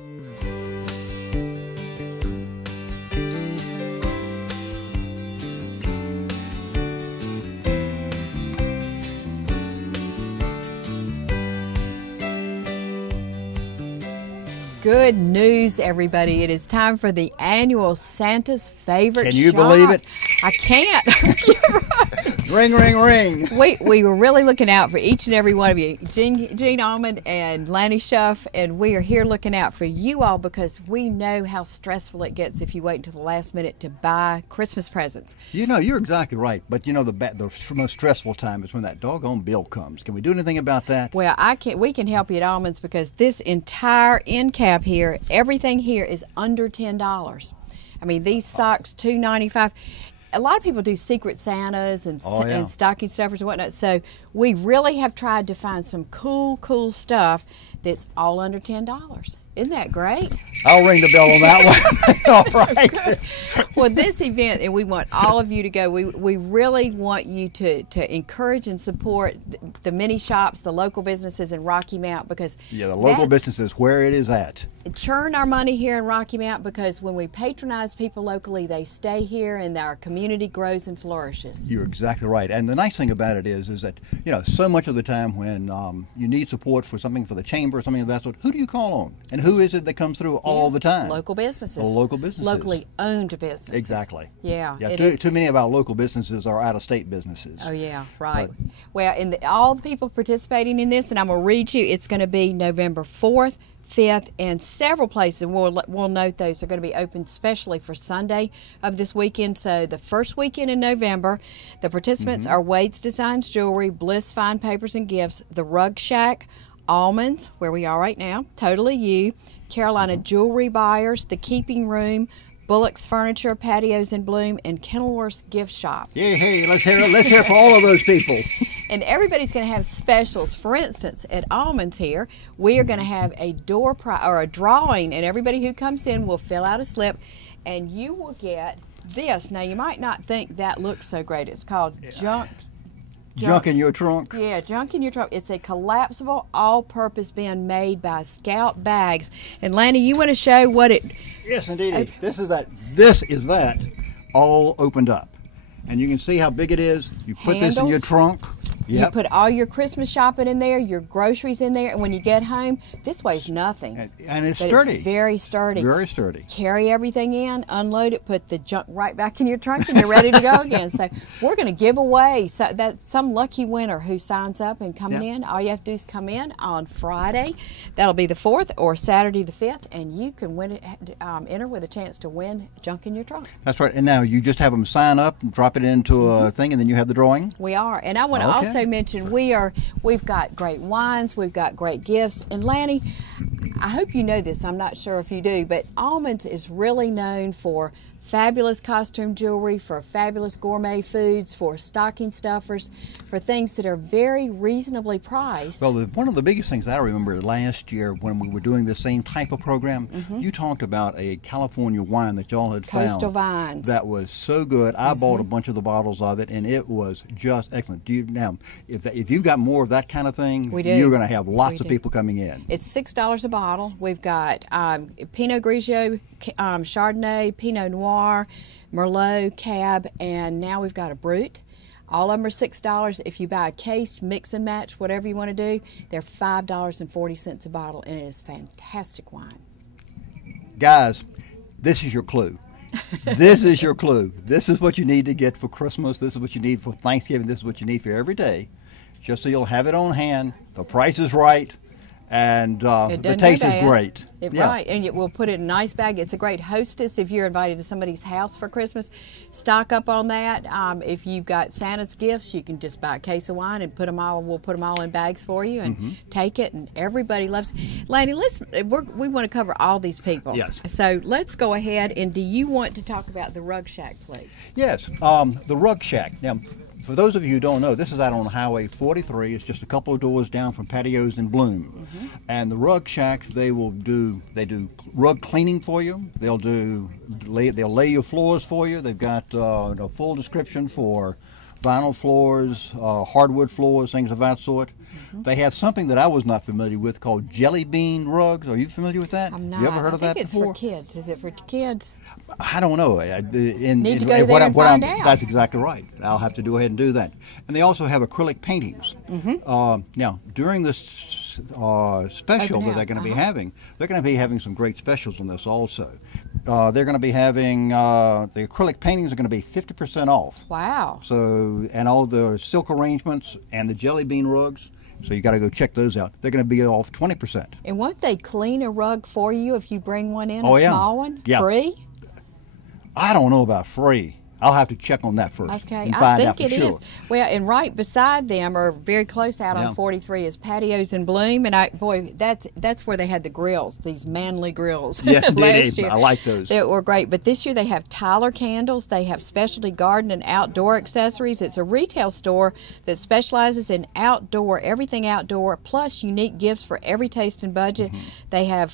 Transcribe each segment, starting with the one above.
Good news, everybody. It is time for the annual Santa's Favorite Shop. Can you believe it? I can't. Ring, ring, ring. We were really looking out for each and every one of you. Gene Almond and Lanny Schuff, and we are here looking out for you all because we know how stressful it gets if you wait until the last minute to buy Christmas presents. You know, you're exactly right. But you know, the most stressful time is when that doggone bill comes. Can we do anything about that? Well, we can help you at Almonds because this entire end cap here, everything here is under $10. I mean, these socks, $2.95. A lot of people do Secret Santas and stocking stuffers and whatnot, so we really have tried to find some cool stuff that's all under $10. Isn't that great? I'll ring the bell on that one. All right. Well, this event, and we want all of you to go, we really want you to encourage and support the mini shops, the local businesses in Rocky Mount, because the local businesses where it is at. Churn our money here in Rocky Mount, because when we patronize people locally, they stay here and our community grows and flourishes. You're exactly right. And the nice thing about it is that, you know, so much of the time when you need support for something for the chamber or something of that sort, who do you call on? And who is it that comes through all the time? Local businesses. The local businesses. Locally owned businesses. Exactly. Yeah. Too many of our local businesses are out-of-state businesses. Oh, yeah, right. Well, all the people participating in this, and I'm going to read you, it's going to be November 4th, 5th, and several places. We'll note those are going to be open especially for Sunday of this weekend. So the first weekend in November, the participants are Wade's Designs Jewelry, Bliss Fine Papers and Gifts, the Rug Shack, Almonds, where we are right now, Totally You, Carolina Jewelry Buyers, the Keeping Room, Bullock's Furniture, Patios in Bloom, and Kenilworth's Gift Shop. Yeah, hey, let's hear for all of those people. And everybody's going to have specials. For instance, at Almonds here, we are going to have a door prize or a drawing, and everybody who comes in will fill out a slip, and you will get this. Now, you might not think that looks so great. It's called Junk in Your Trunk? Yeah, Junk in Your Trunk. It's a collapsible, all-purpose bin made by Scout Bags. And Lanny, you want to show what it... Yes, indeed. This is that all opened up. And you can see how big it is. You put this in your trunk. Yep. You put all your Christmas shopping in there, your groceries in there, and when you get home, this weighs nothing. And it's sturdy. It's very sturdy. Very sturdy. Carry everything in, unload it, put the junk right back in your trunk, and you're ready to go again. So we're going to give away some lucky winner who signs up and coming in. All you have to do is come in on Friday. That'll be the 4th or Saturday the 5th, and you can win it, enter with a chance to win Junk in Your Trunk. That's right. And now you just have them sign up and drop it into a thing, and then you have the drawing? We are. And I want to also mention we've got great wines, we've got great gifts. And Lanny, I hope you know this, I'm not sure if you do, but Almonds is really known for fabulous costume jewelry, for fabulous gourmet foods, for stocking stuffers, for things that are very reasonably priced. Well, one of the biggest things I remember last year when we were doing the same type of program, you talked about a California wine that y'all had found. Coastal Vines. That was so good. I bought a bunch of the bottles of it, and it was just excellent. Now, if you've got more of that kind of thing, you're going to have lots of people coming in. It's $6 a bottle. We've got Pinot Grigio, Chardonnay, Pinot Noir, Merlot, Cab, and now we've got a Brut. All of them are $6. If you buy a case, mix and match, whatever you want to do, they're $5.40 a bottle, and it is fantastic wine. Guys, this is your clue. This is your clue. This is what you need to get for Christmas. This is what you need for Thanksgiving. This is what you need for every day, just so you'll have it on hand. The price is right. And the taste is great. Right, and we'll put it in a nice bag. It's a great hostess if you're invited to somebody's house for Christmas. Stock up on that. If you've got Santa's gifts, you can just buy a case of wine and we'll put them all in bags for you and take it, and everybody loves it. Lanny, we want to cover all these people. Yes. So let's go ahead, and do you want to talk about the Rug Shack, please? Yes, the Rug Shack. Now, for those of you who don't know, this is out on Highway 43. It's just a couple of doors down from Patios in Bloom. And the Rug Shack, they do rug cleaning for you. They'll lay your floors for you. They've got a full description for vinyl floors, hardwood floors, things of that sort. They have something that I was not familiar with called jelly bean rugs. Are you familiar with that? I'm not. You ever heard of that it's before? for kids. Is it for kids? I don't know. Need to go there and find out. That's exactly right. I'll have to go ahead and do that. And they also have acrylic paintings. Now, during this special that they're going to be having, they're going to be having some great specials on this also. They're going to be having the acrylic paintings are going to be 50% off. Wow. So, and all the silk arrangements and the jelly bean rugs. So you got to go check those out. They're going to be off 20%. And won't they clean a rug for you if you bring one in, Oh, a yeah. small one? Yeah. Free? I don't know about free. I'll have to check on that first Okay, and I find think out for it sure. is. Well, and right beside them, or very close out Yeah. on 43, is Patios in Bloom, and boy, that's where they had the grills, these manly grills. Yes, last indeed. year. I like those. They were great, but this year they have Tyler candles. They have specialty garden and outdoor accessories. It's a retail store that specializes in everything outdoor, plus unique gifts for every taste and budget. They have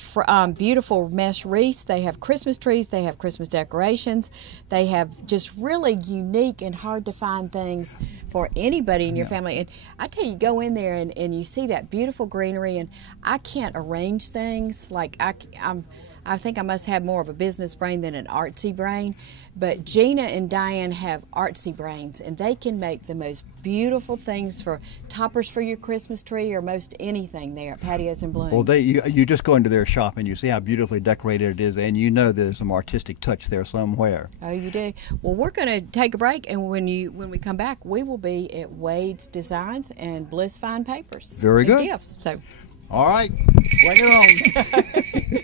beautiful mesh wreaths. They have Christmas trees. They have Christmas decorations. They have just really unique and hard to find things for anybody in your family. And I tell you, go in there and you see that beautiful greenery, and I can't arrange things. Like I think I must have more of a business brain than an artsy brain, but Gina and Diane have artsy brains, and they can make the most beautiful things for toppers for your Christmas tree or most anything there at Patios in Bloom. Well, you just go into their shop and you see how beautifully decorated it is, and you know there's some artistic touch there somewhere. Oh, you do? Well, we're going to take a break, and when we come back, we will be at Wade's Designs and Bliss Fine Papers. Very and good. Gifts. So, All right, bring it on.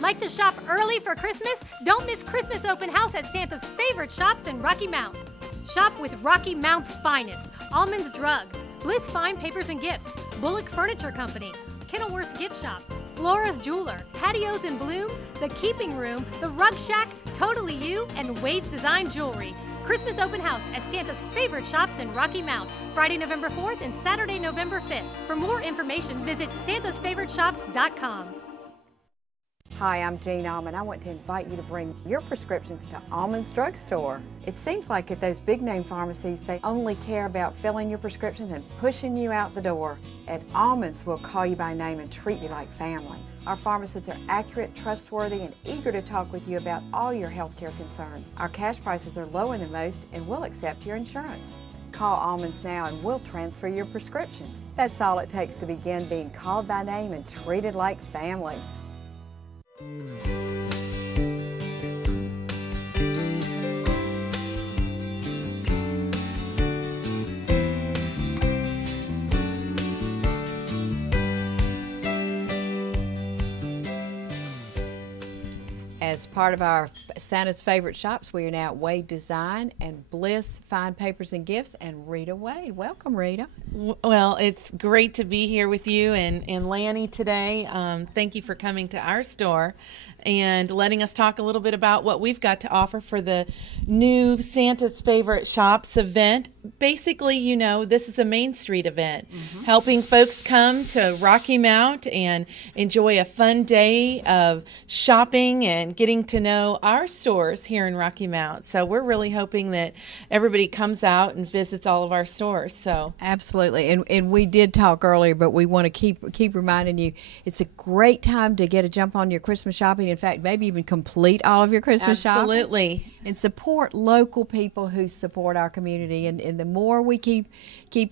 Like to shop early for Christmas? Don't miss Christmas open house at Santa's favorite shops in Rocky Mount. Shop with Rocky Mount's finest: Almonds Drug, Bliss Fine Papers and Gifts, Bullock Furniture Company, Kenilworth Gift Shop, Flora's Jeweler, Patios in Bloom, The Keeping Room, The Rug Shack, Totally You, and Wade's Design Jewelry. Christmas open house at Santa's favorite shops in Rocky Mount, Friday, November 4th and Saturday, November 5th. For more information, visit santasfavoriteshops.com. hi, I'm Jean Almond. I want to invite you to bring your prescriptions to Almond's Drug Store. It seems like at those big name pharmacies, they only care about filling your prescriptions and pushing you out the door. At Almond's, we'll call you by name and treat you like family. Our pharmacists are accurate, trustworthy, and eager to talk with you about all your healthcare concerns. Our cash prices are lower than most, and we'll accept your insurance. Call Almonds now and we'll transfer your prescriptions. That's all it takes to begin being called by name and treated like family. As part of our Santa's Favorite Shops, we are now at Wade Design and Bliss Fine Papers and Gifts, and Rita Wade. Welcome, Rita. Well, it's great to be here with you and Lanny today. Thank you for coming to our store and letting us talk a little bit about what we've got to offer for the new Santa's Favorite Shops event. Basically, you know, this is a Main Street event, helping folks come to Rocky Mount and enjoy a fun day of shopping and getting to know our stores here in Rocky Mount. So we're really hoping that everybody comes out and visits all of our stores. So Absolutely, and we did talk earlier, but we want to keep reminding you, it's a great time to get a jump on your Christmas shopping. In fact, maybe even complete all of your Christmas shopping. absolutely. And support local people who support our community. And the more we keep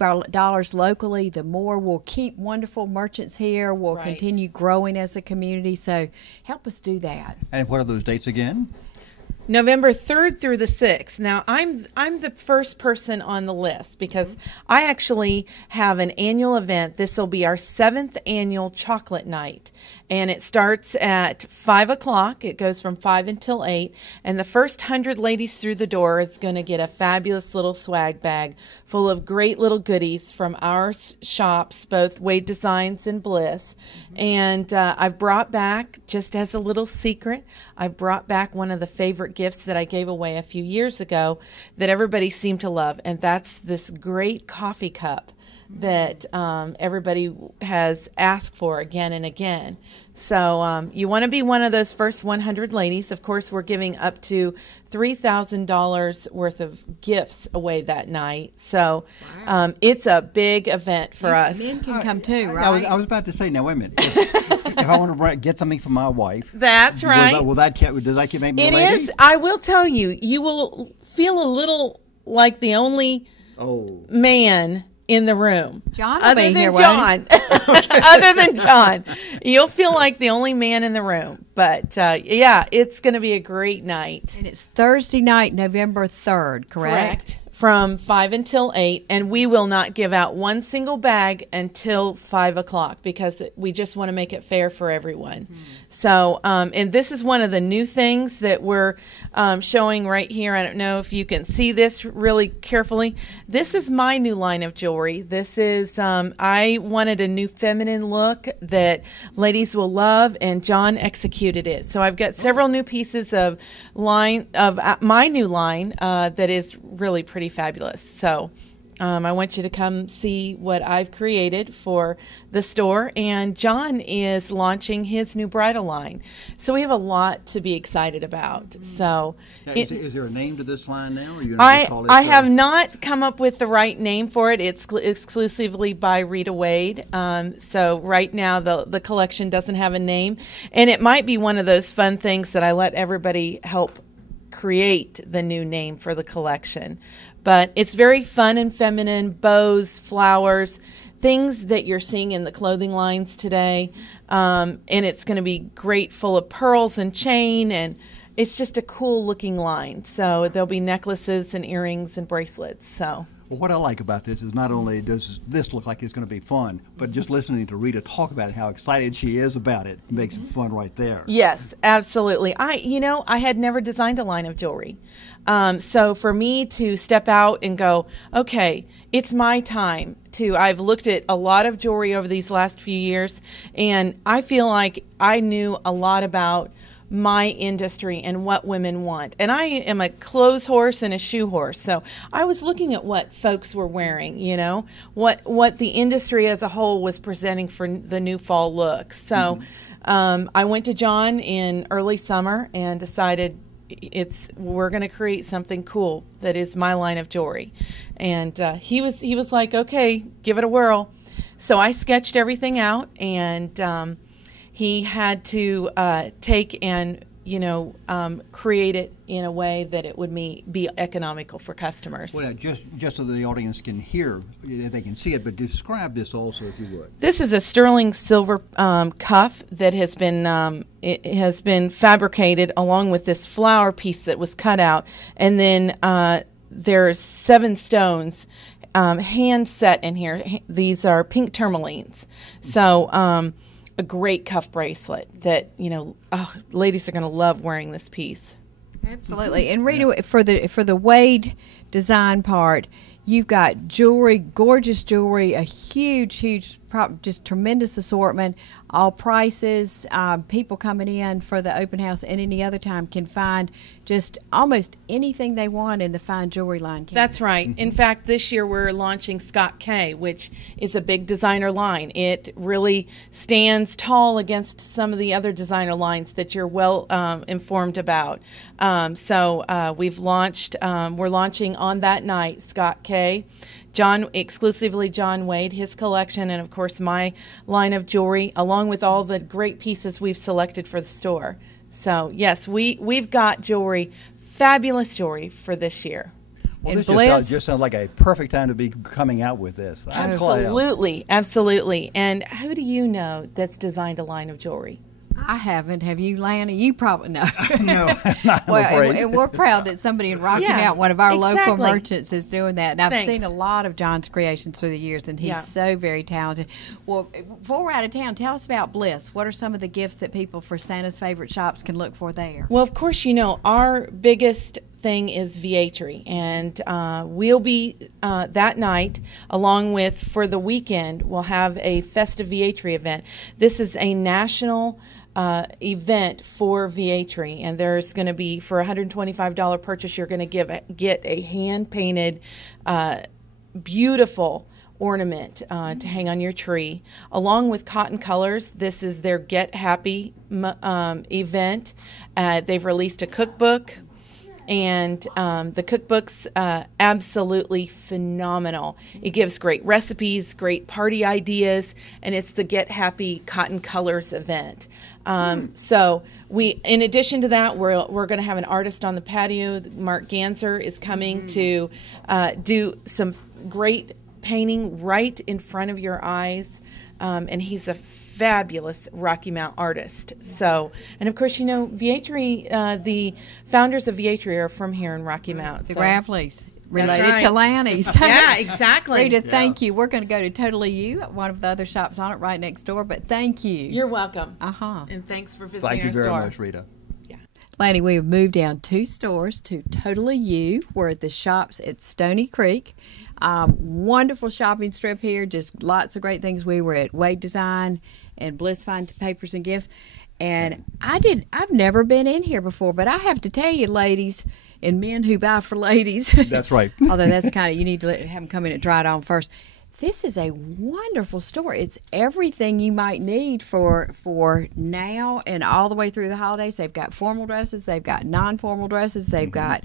our dollars locally, the more we'll keep wonderful merchants here. We'll Right. continue growing as a community. So help us do that. And what are those dates again? November 3rd through the 6th. Now, I'm the first person on the list because I actually have an annual event. This will be our 7th annual chocolate night. And it starts at 5 o'clock. It goes from 5 until 8. And the first 100 ladies through the door is going to get a fabulous little swag bag full of great little goodies from our shops, both Wade Designs and Bliss. And I've brought back, just as a little secret, I've brought back one of the favorite gifts that I gave away a few years ago that everybody seemed to love, and that's this great coffee cup that everybody has asked for again and again. So you want to be one of those first 100 ladies. Of course, we're giving up to $3,000 worth of gifts away that night. So it's a big event for us. Men can come too, right? I was about to say, now wait a minute. If I want to get something for my wife, that's right. Does that make me a lady? It is. I will tell you, you will feel a little like the only man in the room. John will be here, John. Other than John. You'll feel like the only man in the room. But, yeah, it's going to be a great night. And it's Thursday night, November 3rd, correct? From 5 until 8. And we will not give out one single bag until 5 o'clock because we just want to make it fair for everyone. Mm-hmm. So, and this is one of the new things that we're showing right here. I don't know if you can see this really carefully. This is my new line of jewelry. This is, I wanted a new feminine look that ladies will love, and John executed it. So I've got several new pieces of my new line that is really pretty fabulous. So I want you to come see what I've created for the store. And John is launching his new bridal line. So we have a lot to be excited about. So is there a name to this line now? Or I have not come up with the right name for it. It's exclusively by Rita Wade. So right now the collection doesn't have a name. And it might be one of those fun things that I let everybody help create the new name for the collection. But it's very fun and feminine, bows, flowers, things that you're seeing in the clothing lines today. And it's going to be great, full of pearls and chain, and it's just a cool looking line. So there'll be necklaces and earrings and bracelets. So. Well, what I like about this is not only does this look like it's going to be fun, but just listening to Rita talk about it, how excited she is about it, makes it fun right there. Yes, absolutely. I had never designed a line of jewelry. So for me to step out and go, okay, it's my time I've looked at a lot of jewelry over these last few years, and I feel like I knew a lot about my industry and what women want. And I am a clothes horse and a shoe horse. So I was looking at what folks were wearing, what the industry as a whole was presenting for the new fall look. So I went to John in early summer and decided we're going to create something cool that is my line of jewelry. And he was like, okay, give it a whirl. So I sketched everything out, and he had to take and, create it in a way that it would be economical for customers. Well, just so the audience can hear, they can see it, but describe this also, if you would. This is a sterling silver cuff that has been fabricated along with this flower piece that was cut out, and then there's 7 stones hand set in here. These are pink tourmalines. So. A great cuff bracelet that, ladies are going to love wearing this piece. Absolutely. And Rita, for the Wade design part, you've got jewelry, gorgeous jewelry, a huge, just tremendous assortment, all prices. People coming in for the open house and any other time can find just almost anything they want in the fine jewelry line. That's right. In fact, this year we're launching Scott K, which is a big designer line. It really stands tall against some of the other designer lines that you're well informed about. So we're launching on that night Scott K. Exclusively John Wade, his collection, and of course my line of jewelry, along with all the great pieces we've selected for the store. So yes, we've got jewelry, fabulous jewelry for this year. Well, this just sounds like a perfect time to be coming out with this. Absolutely. And who do you know that's designed a line of jewelry? I haven't. Have you, Lana? You probably know. No, I'm afraid. And we're proud that somebody in Rocky Mount, one of our local merchants, is doing that. And I've seen a lot of John's creations through the years, and he's so very talented. Well, before we're out of town, tell us about Bliss. What are some of the gifts that people for Santa's favorite shops can look for there? Well, of course, our biggest thing is Vietri, and we'll be that night, along with for the weekend, we'll have a festive Vietri event. This is a national event for Vietri, and there's going to be, for $125 purchase, you're going to get a hand-painted, beautiful ornament to hang on your tree, along with Cotton Colors. This is their Get Happy event. They've released a cookbook, and the cookbook's absolutely phenomenal. It gives great recipes, great party ideas, and it's the Get Happy Cotton Colors event. So in addition to that, we're going to have an artist on the patio. Mark Ganser is coming to do some great painting right in front of your eyes, and he's a fabulous Rocky Mount artist. So, and of course, Vietri, the founders of Vietri are from here in Rocky Mount. The So. Raffleys. Related right. to Lanny's. Yeah, exactly. Rita, thank you. We're going to go to Totally You, one of the other shops on it right next door, but thank you. You're welcome. Uh-huh. And thanks for visiting Thank you our very store. much, Rita. Lanny, we have moved down 2 stores to Totally You. We're at the shops at Stony Creek. Wonderful shopping strip here, just lots of great things. We were at Wade Design and Bliss Fine Papers and Gifts. And I've never been in here before, but I have to tell you, ladies and men who buy for ladies. That's right. Although that's kind of, you need to have them come in and try it on first. This is a wonderful store. It's everything you might need for now and all the way through the holidays. They've got formal dresses. They've got non-formal dresses. They've got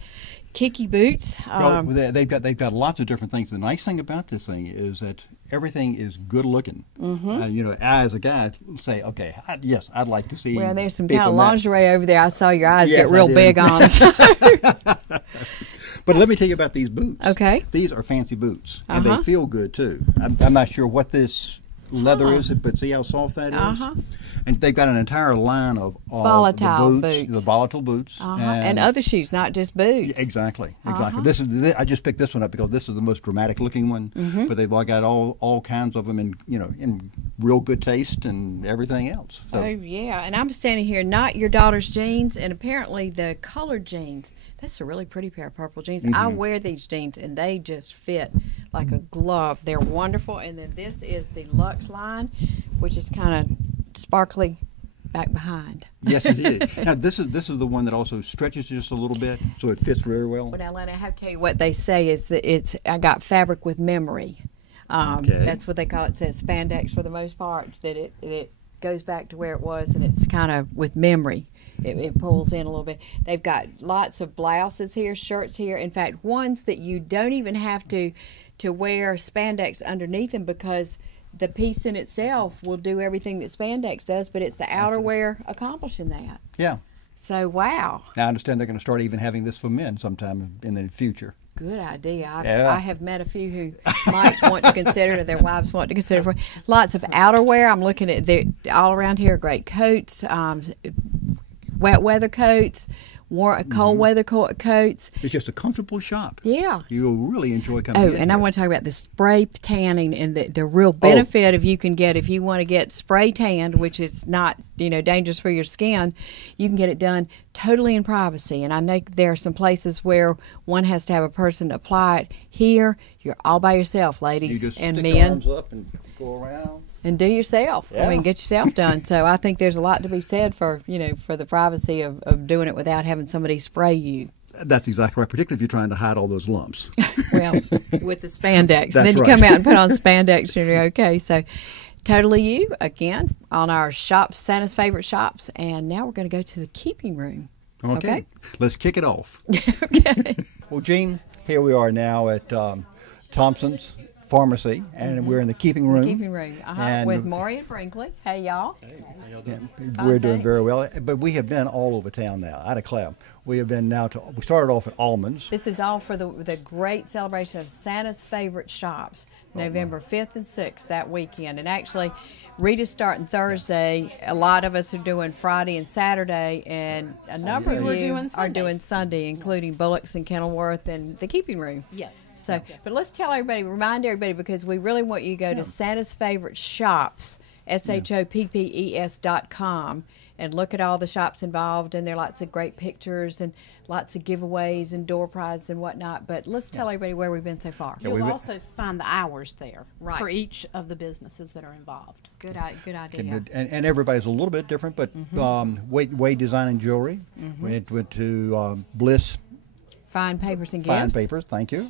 kicky boots. They've got lots of different things. The nice thing about this thing is that everything is good looking. I, as a guy, say, okay, yes, I'd like to see. Well, there's some people kind of in that. lingerie over there. I saw your eyes Yes, get real I did. big on. So. But let me tell you about these boots. Okay. These are fancy boots, and they feel good too. I'm not sure what this leather is, but see how soft that is? And they've got an entire line of Volatile the boots, the volatile boots, and other shoes, not just boots. Exactly. This is. I just picked this one up because this is the most dramatic looking one. But they've all got all kinds of them in real good taste and everything else. So. Oh yeah, and I'm standing here, not your daughter's jeans, and apparently the colored jeans. That's a really pretty pair of purple jeans. I wear these jeans, and they just fit like a glove. They're wonderful. And then this is the Luxe line, which is kind of sparkly back behind. Yes, it is. Now, this is the one that also stretches just a little bit, so it fits very well. But now, Lenny, I have to tell you what they say is that I got fabric with memory. That's what they call it. It says spandex for the most part, that it goes back to where it was, and it's kind of with memory. It pulls in a little bit. They've got lots of blouses here, shirts here. In fact, ones that you don't even have to wear spandex underneath them, because the piece in itself will do everything that spandex does, but it's the outerwear accomplishing that. Yeah. So, wow. I understand they're going to start even having this for men sometime in the future. Good idea. Yeah. I have met a few who might want to consider it, or their wives want to consider it. Lots of outerwear. I'm looking at all around here. Great coats, wet weather coats, cold weather coats. It's just a comfortable shop. Yeah. You'll really enjoy coming in. Oh, and I want to talk about the spray tanning and the real benefit of you can get if you want to get spray tanned, which is not dangerous for your skin. You can get it done totally in privacy. And I know there are some places where one has to have a person apply it. Here, you're all by yourself, ladies You just and stick men. your arms up and go around. And do yourself. Yeah. I mean, get yourself done. So I think there's a lot to be said for the privacy of doing it without having somebody spray you. That's exactly right, particularly if you're trying to hide all those lumps. Well, with the spandex. That's And then you right. come out and put on spandex and you're okay. So Totally You, again, on our shops, Santa's favorite shops. And now we're going to go to the keeping room. Okay. Let's kick it off. Okay. Well, Jean, here we are now at Thompson's Pharmacy, and we're in the keeping room. Keeping room. And with Maury and Brinkley. Hey, y'all. yeah, we're doing thanks. very well, but we have been all over town now, out of Clem. We have been now we started off at Almonds. This is all for the great celebration of Santa's favorite shops, November 5th and 6th, that weekend. And actually, Rita's starting Thursday. A lot of us are doing Friday and Saturday, and a number of We're you doing are Sunday. doing Sunday, including Bullocks and Kenilworth and the Keeping Room. Yes. So, but let's tell everybody, remind everybody, because we really want you to go to Santa's Favorite Shops, SHOPPES.com, and look at all the shops involved. And there are lots of great pictures and lots of giveaways and door prizes and whatnot. But let's tell everybody where we've been so far. You'll also find the hours there for Right. each of the businesses that are involved. Good idea. And everybody's a little bit different, but Wade Design and Jewelry went to Bliss Fine Papers and Fine Gifts. Papers. Thank you.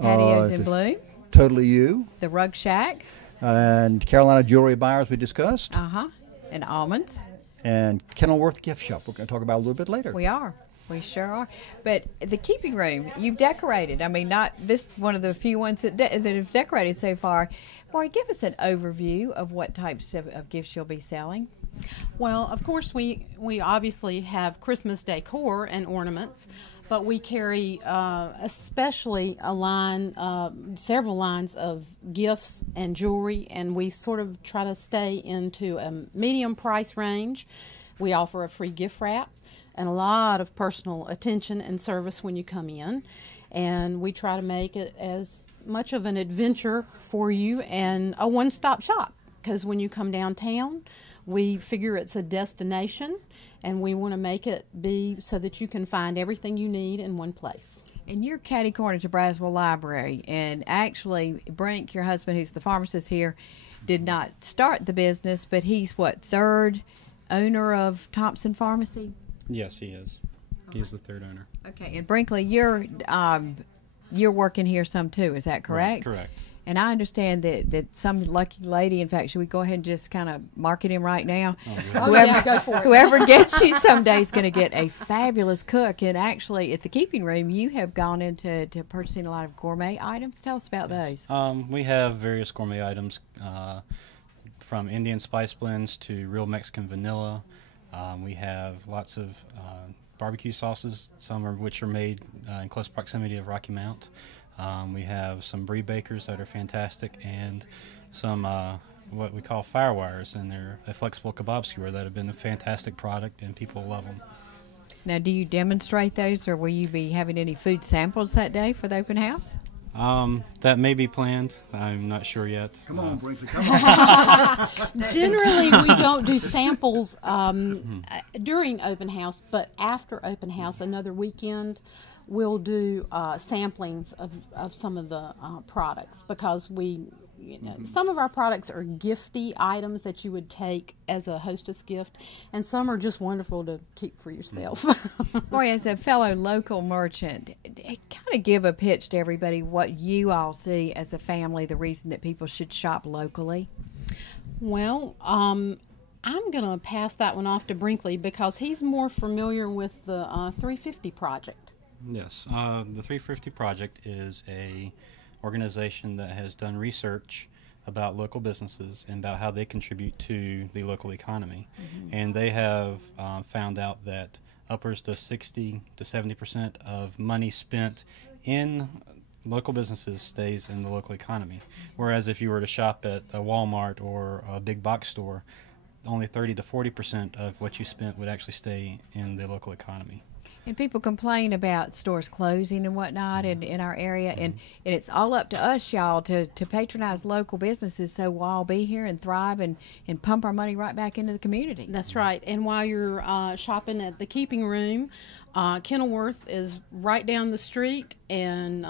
Patios in Bloom. Totally You. The Rug Shack. And Carolina Jewelry Buyers we discussed. And Almonds. And Kenilworth Gift Shop we're going to talk about a little bit later. We are. We sure are. But the keeping room, you've decorated. I mean, not this one of the few ones that have decorated so far. Maury, give us an overview of what types of gifts you'll be selling. Well, of course, we obviously have Christmas decor and ornaments, but we carry especially a line, several lines of gifts and jewelry, and we sort of try to stay into a medium price range. We offer a free gift wrap and a lot of personal attention and service when you come in, and we try to make it as much of an adventure for you and a one-stop shop, because when you come downtown, we figure it's a destination, and we want to make it be so that you can find everything you need in one place. And you're catty corner to Braswell Library, and actually Brink, your husband, who's the pharmacist here, did not start the business, but he's third owner of Thompson Pharmacy? Yes, he is. He's the third owner. Okay, and Brinkley, you're working here some too, is that correct? Right, correct. And I understand that some lucky lady, in fact, should we go ahead and just kind of market him right now? Whoever gets you someday is going to get a fabulous cook. And actually, at the Keeping Room, you have gone into purchasing a lot of gourmet items. Tell us about those. We have various gourmet items from Indian spice blends to real Mexican vanilla. We have lots of barbecue sauces, some of which are made in close proximity of Rocky Mount. We have some brie bakers that are fantastic, and some what we call firewires, and they're a flexible kebab skewer that have been a fantastic product, and people love them. Now, do you demonstrate those, or will you be having any food samples that day for the open house? That may be planned. I'm not sure yet. Come on, Brinkley, come on. Generally, we don't do samples during open house, but after open house, another weekend, we'll do samplings of some of the products, because some of our products are gifty items that you would take as a hostess gift, and some are just wonderful to keep for yourself. Boy, as a fellow local merchant, kind of give a pitch to everybody what you all see as a family, the reason that people should shop locally. Well, I'm going to pass that one off to Brinkley, because he's more familiar with the 350 Project. Yes, the 350 Project is a organization that has done research about local businesses and about how they contribute to the local economy. And they have found out that upwards to 60 to 70% of money spent in local businesses stays in the local economy. Whereas if you were to shop at a Walmart or a big box store, only 30 to 40% of what you spent would actually stay in the local economy. And people complain about stores closing and whatnot in our area, and it's all up to us, y'all, to patronize local businesses so we'll all be here and thrive and pump our money right back into the community. That's right. And while you're shopping at the Keeping Room, Kenilworth is right down the street, and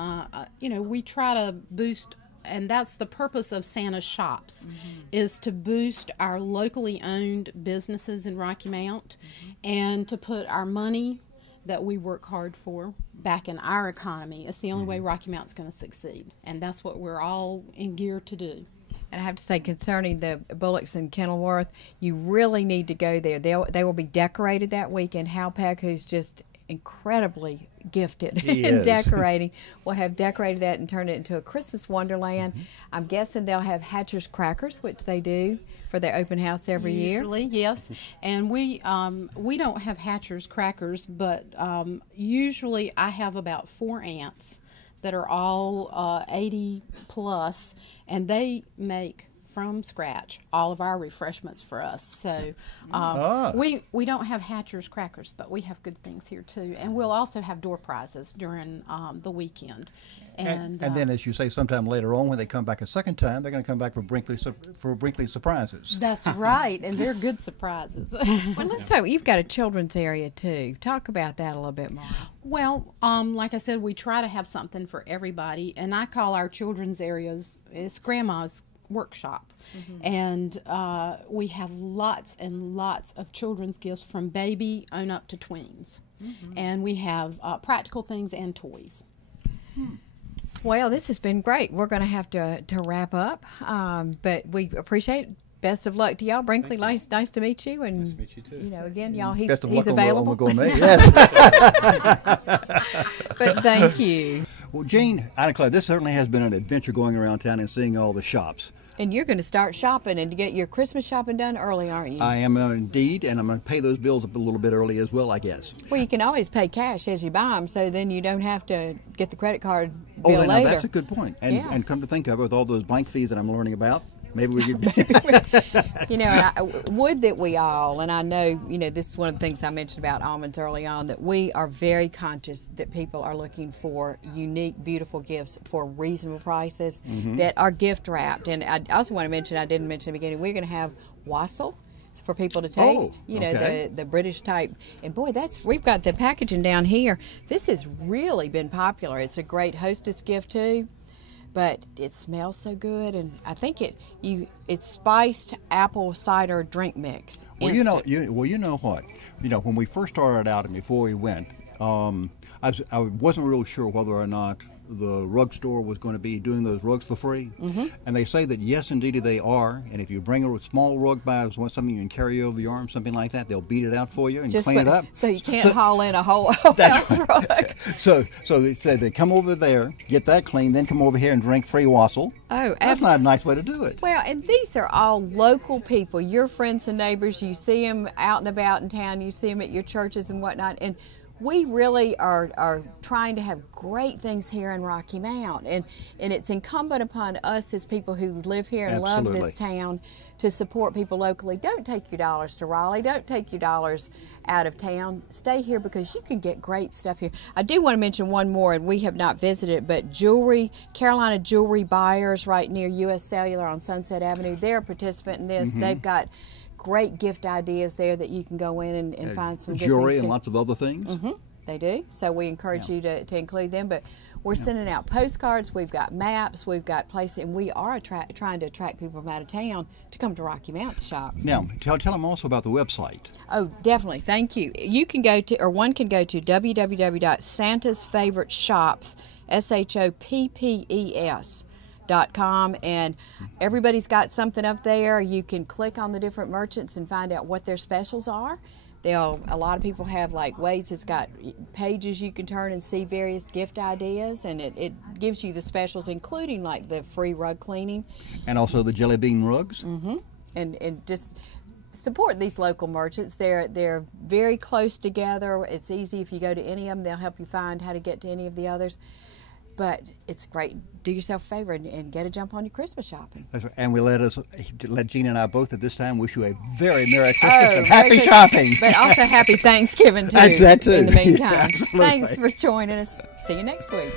we try to boost, and that's the purpose of Santa's Shops, is to boost our locally owned businesses in Rocky Mount, and to put our money that we work hard for back in our economy. It's the only way Rocky Mount's going to succeed, and that's what we're all in gear to do. And I have to say, concerning the Bullocks in Kenilworth, you really need to go there. They will be decorated that weekend. Hal Peck, who's just incredibly gifted in decorating, will have decorated that and turned it into a Christmas wonderland. I'm guessing they'll have Hatcher's crackers, which they do for their open house every year. Usually, yes. And we don't have Hatcher's crackers, but usually I have about 4 aunts that are all 80 plus, and they make from scratch all of our refreshments for us. So we don't have Hatcher's crackers, but we have good things here too. And we'll also have door prizes during the weekend. And then, as you say, sometime later on, when they come back a second time, they're going to come back for Brinkley surprises. That's right, and they're good surprises. Well, let's talk. You've got a children's area too. Talk about that a little bit more. Well, like I said, we try to have something for everybody, and I call our children's areas it's Grandma's Workshop. And we have lots and lots of children's gifts from baby on up to tweens. And we have practical things and toys. Well, this has been great. We're going to have to wrap up, but we appreciate it. Best of luck to y'all. Brinkley, nice to meet you. And, Nice to meet you too. You know, again, y'all, he's Best of luck available. on the gourmet. Yes. But thank you. Well, Jean, Anna Claire, this certainly has been an adventure going around town and seeing all the shops. And you're going to start shopping and to get your Christmas shopping done early, aren't you? I am indeed, and I'm going to pay those bills up a little bit early as well, I guess. Well, you can always pay cash as you buy them, so then you don't have to get the credit card bill Now, later. that's a good point. And, Yeah. and come to think of it, with all those bank fees that I'm learning about, maybe we could... You know, and I would that we all, and I know, you know, this is one of the things I mentioned about almonds early on, that we are very conscious that people are looking for unique, beautiful gifts for reasonable prices that are gift wrapped. And I also want to mention, I didn't mention in the beginning, we're going to have wassail for people to taste. You know, okay. the British type. And boy, we've got the packaging down here. This has really been popular. It's a great hostess gift too. But it smells so good, and I think it's spiced apple cider drink mix. Well, you know what? You know, when we first started out and before we went, I wasn't real sure whether or not the rug store was going to be doing those rugs for free. And they say that yes, indeed they are. And if you bring a small rug by, something you can carry over your arm, something like that, they'll beat it out for you and clean it up. So you can't haul in a whole house rug. So they said they come over there, get that clean, then come over here and drink free wassail. Oh, That's not a nice way to do it. Well, and these are all local people, your friends and neighbors. You see them out and about in town. You see them at your churches and whatnot. And we really are trying to have great things here in Rocky Mount. And it's incumbent upon us as people who live here and love Absolutely. this town to support people locally. Don't take your dollars to Raleigh. Don't take your dollars out of town. Stay here because you can get great stuff here. I do want to mention one more, and we have not visited, but Carolina Jewelry Buyers right near U.S. Cellular on Sunset Avenue, they're a participant in this. They've got great gift ideas there that you can go in and find some good jewelry things and too. lots of other things. They do. So we encourage you to include them. But we're sending out postcards. We've got maps. We've got places. And we are trying to attract people from out of town to come to Rocky Mount to shop. Now, tell them also about the website. Oh, definitely. Thank you. You can go to, or one can go to www.santasfavoriteshops, SHOPPES.com, and everybody's got something up there. You can click on the different merchants and find out what their specials are. A lot of people have like ways, it's got pages you can turn and see various gift ideas, and it gives you the specials, including like the free rug cleaning. And also the jelly bean rugs. And just support these local merchants. They're very close together. It's easy if you go to any of them, they'll help you find how to get to any of the others. But it's great. Do yourself a favor and get a jump on your Christmas shopping. That's right. And we let Jean and I both at this time wish you a very Merry Christmas and happy Merry shopping. But also happy Thanksgiving too. That's that too. In the meantime. Yeah, absolutely. Thanks for joining us. See you next week.